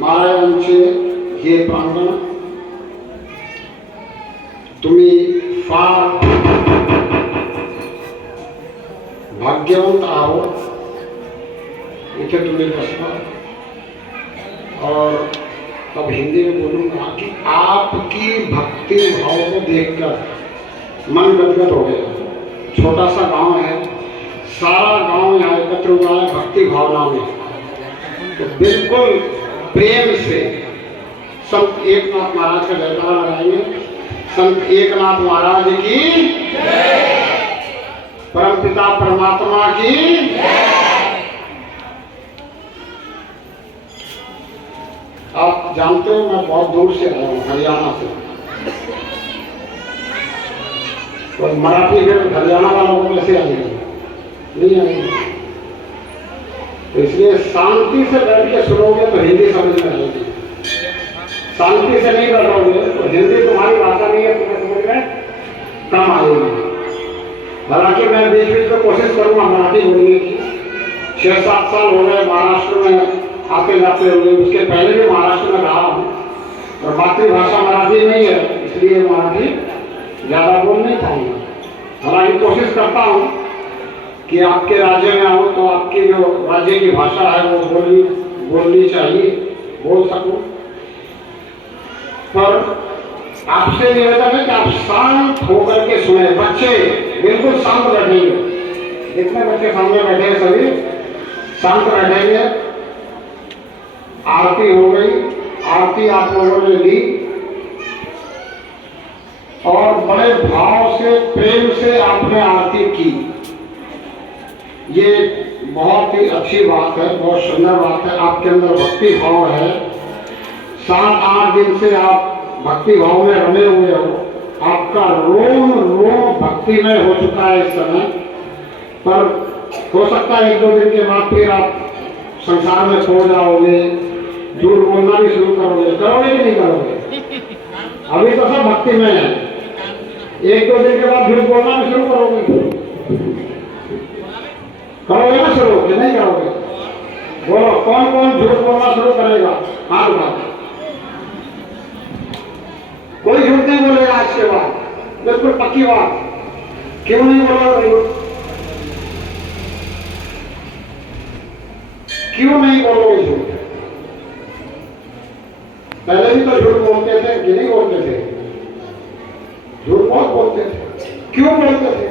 महाराजांचे हे प्रांगण तुम्ही फार भाग्यवंत आहोत, इथे तुम्ही बसना। और अब हिंदी में बोलूँगा कि आपकी भक्ति भाव को देखकर मन गदगद हो गया। छोटा सा गांव है, सारा गांव यहाँ एकत्र हुआ है भक्ति भावना में। तो बिल्कुल प्रेम से संत एकनाथ महाराज का जयकारा लगाएंगे। संत एकनाथ महाराज की परमपिता परमात्मा की। आप जानते हो मैं बहुत दूर से आया हूँ, हरियाणा से। तो मराठी फिर हरियाणा वालों को कैसे आएंगे? नहीं आएंगे। तो इसलिए शांति से बैठ के सुनोगे तो हिंदी समझ में आएगी, शांति से नहीं बैठोगे तो हिंदी तुम्हारी भाषा नहीं है, तुम्हें समझ में कम आएगी। हालांकि मैं बीच बीच में कोशिश करूँगा मराठी बोलने की। 6-7 साल हो गए महाराष्ट्र में आते जाते हुए, उसके पहले भी महाराष्ट्र में रहा हूँ और मातृभाषा मराठी नहीं है, इसलिए मराठी ज़्यादा बोल नहीं पाऊँगा। हालांकि कोशिश करता हूँ कि आपके राज्य में आऊँ तो आपकी जो राज्य की भाषा है वो बोलनी चाहिए, बोल सकूँ। पर आपसे निवेदन है कि आप शांत होकर के सुने। बच्चे बिल्कुल शांत बैठेंगे, जितने बच्चे सामने बैठे हैं सभी शांत बैठेंगे। आरती हो गई, आरती आप लोगों ने ली और बड़े भाव से प्रेम से आपने आरती की। ये बहुत ही अच्छी बात है, बहुत सुंदर बात है। आपके अंदर भक्ति भाव है। 7-8 दिन से आप भक्ति भाव में रमे हुए हो। आपका रोम रोम भक्तिमय हो चुका है इस समय। पर हो सकता है 1-2 दिन के बाद फिर आप संसार में खो जाओगे, झूठ बोलना भी शुरू करोगे। करोगे कि नहीं करोगे? अभी तो सब भक्ति में है। 1-2 दिन के बाद झूठ बोलना भी शुरू करोगे। करोगे ना शुरू कि नहीं करोगे? बोलो कौन कौन झूठ बोलना शुरू करेगा? हाथ उठाओ। कोई झूठ नहीं बोलेगा आज के बाद, बिल्कुल पक्की बात। क्यों नहीं बोलोगे झूठ? क्यों नहीं बोलोगे झूठ? पहले भी तो झूठ बोलते थे कि नहीं बोलते थे? झूठ बहुत बोलते थे। क्यों बोलते थे?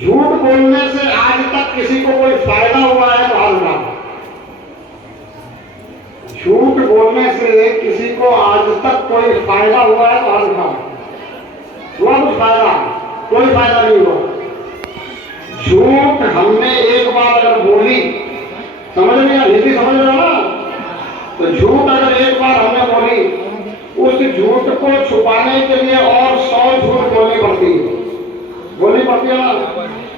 झूठ बोलने से आज तक किसी को कोई फायदा हुआ है तो हाथ उठाओ। झूठ बोलने से किसी को आज तक कोई फायदा हुआ है तो हाथ उठाओ। हुआ कुछ फायदा? कोई फायदा नहीं हुआ। झूठ हमने एक बार अगर बोली, समझ में हिंदी समझ रहे हो ना? तो झूठ अगर एक बार हमने बोली, उस झूठ को छुपाने के लिए और 100 झूठ बोलनी पड़ती है ना?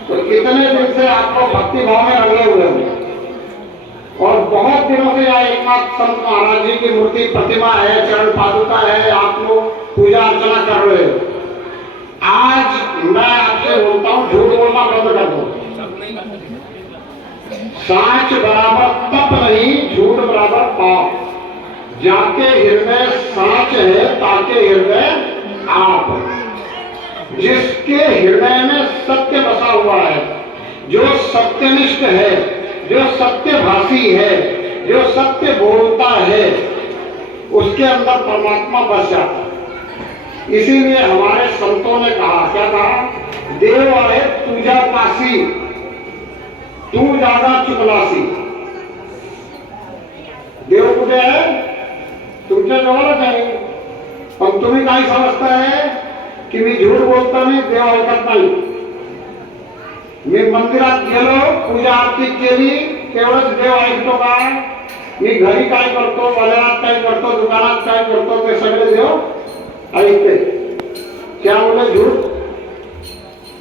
तो इतने दिन से आपको भक्ति भाव में रंगे हुए हो और बहुत दिनों से यहाँ एकनाथ संत महाराज जी की मूर्ति प्रतिमा है, चरण पादुका है, आप लोग पूजा अर्चना कर रहे हो। आज मैं आपसे बोलता हूँ झूठ बोलना बंद कर दो। साच बराबर तप नहीं, झूठ बराबर पाप। जाके हृदय साच है, ताके हृदय आप। जिसके हृदय में सत्य बसा हुआ है, जो सत्यनिष्ठ है, जो सत्यभाषी है, जो सत्य बोलता है, उसके अंदर परमात्मा बस जाता है। इसीलिए हमारे संतों ने कहा, क्या कहा? देव आए तुझा पासी, तू ज्यादा चुकलासी। देव कुठे आहे? तुमच्या जवळच आहे, पण तुम्ही काय समजताय की मी झूठ बोलतो नाही, देव ऐकत नाही। मी मंदिरात गेलो, पूजा आरती केली, तेवढंच देव ऐकतो का? मी घरी काय करतो, बाजारात काय करतो, दुकानात काय करतो, ते सगळे देव ऐकते। त्यामुळे झूठ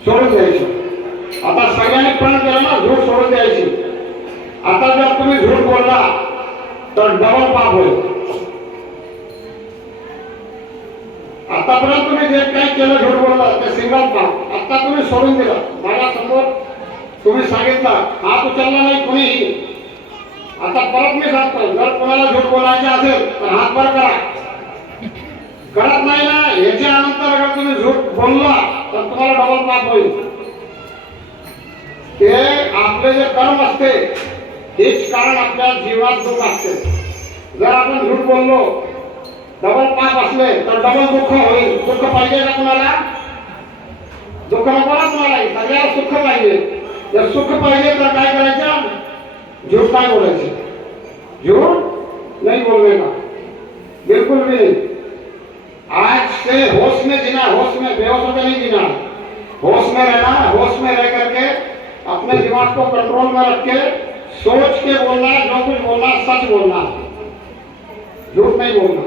सोडून द्यायचं। आता सगळ्यांनी पण केलं ना, झूठ सोडून द्यायची। आता जर तुम्ही झूठ बोलला तर डबल पाप होईल। आतापर्यंत तुम्ही जे काही केलं झूठ बोलला ते सिंगल पाप, आता तुम्ही सोडून दिलं। माझ्या समोर तुम्ही सांगितलं, हात उचलला नाही कोणीही, आता परत मी सांगतो, जर कोणाला झूट बोलायचे असेल तर हात वर करा. करत नाही ना, याच्यानंतर अगर तुम्ही झूट बोलला तर तुम्हाला डबल पाप होईल. ते आपले जे कर्म असते हेच कारण आपल्या जीवात दुःख असते. जर आपण झूट बोललो, डबल पाप असले तर डबल दुःख होईल. दुःख पाहिजे का तुम्हाला? दुःख नको ना तुम्हाला, सगळ्याला सुख पाहिजे. जर सुख पाहिजे तर काय करायचं? झूठ नाही बोलायचं. झूठ नहीं बोलने का, बिल्कुल भी नहीं. आज से होश में जीना, होश में, बेहोश होकर नहीं जीना. होश में रहना, होश में रह करके अपने दिमाग को कंट्रोल में रख के सोच के बोलना, जो कुछ बोलना सच बोलना, झूठ नहीं बोलना.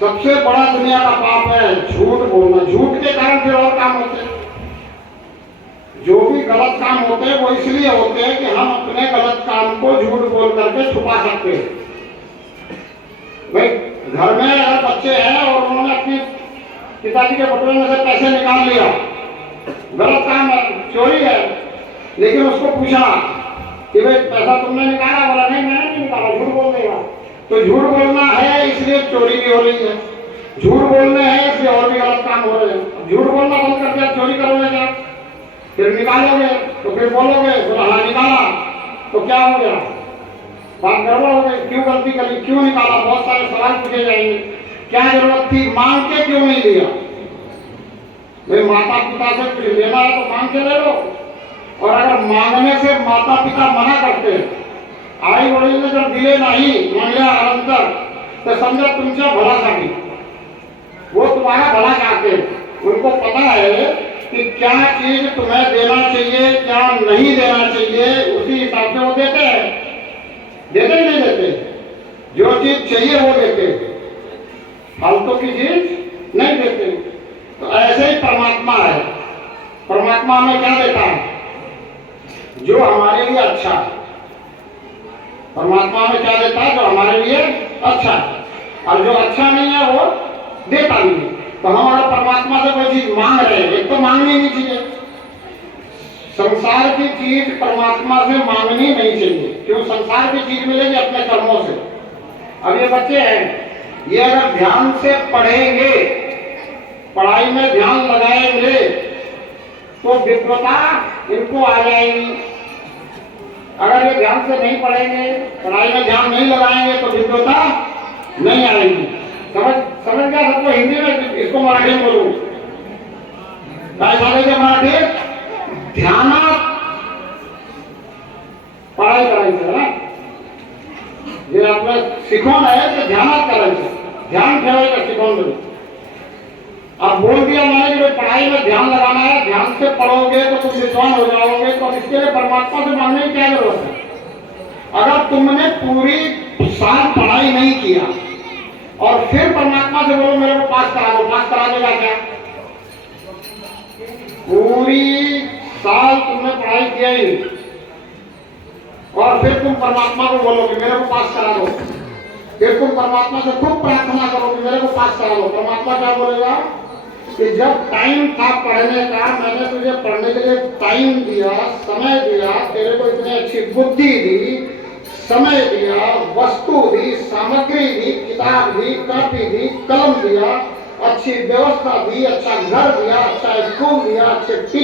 सबसे बड़ा दुनिया का पाप है झूठ बोलना. झूठ के कारण फिर और काम होते हैं. जो भी गलत काम होते हैं वो इसलिए होते हैं कि हम अपने गलत काम को झूठ बोल करके छुपा सकते हैं. भाई घर में अगर बच्चे हैं और उन्होंने अपने पिताजी के बटुए में से पैसे निकाल लिया, गलत काम है, चोरी है, लेकिन उसको पूछा कि भाई पैसा तुमने निकाला? बोला नहीं मैंने नहीं निकाला. झूठ बोल देगा. तो झूठ बोलना है इसलिए चोरी भी हो रही है, झूठ बोलने हैं इसलिए और भी गलत काम हो रहे हैं. झूठ बोलना बंद कर दिया, चोरी करोगे क्या? फिर निकालोगे तो फिर बोलोगे, बोला हाँ निकाला, तो क्या हो गया? बात गड़बड़ हो गई. क्यों गलती करी, क्यों निकाला? बहुत सारे सवाल पूछे जाएंगे. क्या जरूरत थी, मांग के क्यों नहीं लिया? भाई माता पिता से कुछ लेना है तो मांग के ले लो. और अगर मांगने से माता पिता मना करते, आई वडील ने जर दिले नाही मागल्यानंतर, तर समजा तुमच्या भल्यासाठी, वो तुम्हारा भला चाहते हैं. उनको पता है कि क्या चीज तुम्हें देना चाहिए, क्या नहीं देना चाहिए, उसी हिसाब से वो देते हैं. देते ही नहीं देते. जो चीज चाहिए वो देते, फालतू की चीज नहीं देते. तो ऐसे ही परमात्मा है. परमात्मा हमें क्या देता है? जो हमारे लिए अच्छा है. परमात्मा हमें क्या देता है? जो हमारे लिए अच्छा है. और जो अच्छा नहीं है वो देता नहीं है. तो हम अगर परमात्मा से कोई चीज मांग रहे हैं, एक तो मांगनी नहीं चाहिए. संसार की चीज परमात्मा से मांगनी नहीं चाहिए. क्यों? संसार की चीज मिलेगी अपने कर्मों से. अब ये बच्चे हैं, ये अगर ध्यान से पढ़ेंगे, पढ़ाई में ध्यान लगाएंगे तो विद्वता इनको आ जाएगी. अगर ये ध्यान से नहीं पढ़ेंगे, पढ़ाई में ध्यान नहीं लगाएंगे तो विद्वता नहीं आएगी. समझ गया सबको? हिंदी में, इसको मराठी में बोलू काय सांगायचं मराठी? ध्यानात पढ़ाई करायचं ना. जे आपलं शिकवण आहे ते ध्यानात करायचं. ध्यान ठेवायचं शिकवण. अब बोल दिया मैंने कि पढ़ाई में ध्यान लगाना है, ध्यान से पढ़ोगे तो तुम विद्वान हो जाओगे. तो इसके लिए परमात्मा से मांगने की क्या जरूरत है? अगर तुमने पूरी साल पढ़ाई नहीं किया और फिर परमात्मा से बोलो मेरे को पास करा दो, पास करा देगा क्या? पूरी साल तुमने पढ़ाई किया ही नहीं और फिर तुम परमात्मा को बोलो कि मेरे को पास करा दो. फिर तुम परमात्मा से खूब प्रार्थना करो कि मेरे को पास करा दो. परमात्मा क्या बोलेगा कि जब टाइम था पढ़ने का, मैंने तुझे पढ़ने के लिए टाइम दिया, समय दिया, तेरे को इतनी अच्छी बुद्धि दी, समय दिया, वस्तु दी, सामग्री दी, किताब दी, कॉपी दी, कलम दिया, अच्छी व्यवस्था दी, अच्छा घर दिया, अच्छा स्कूल दिया, अच्छे टीचर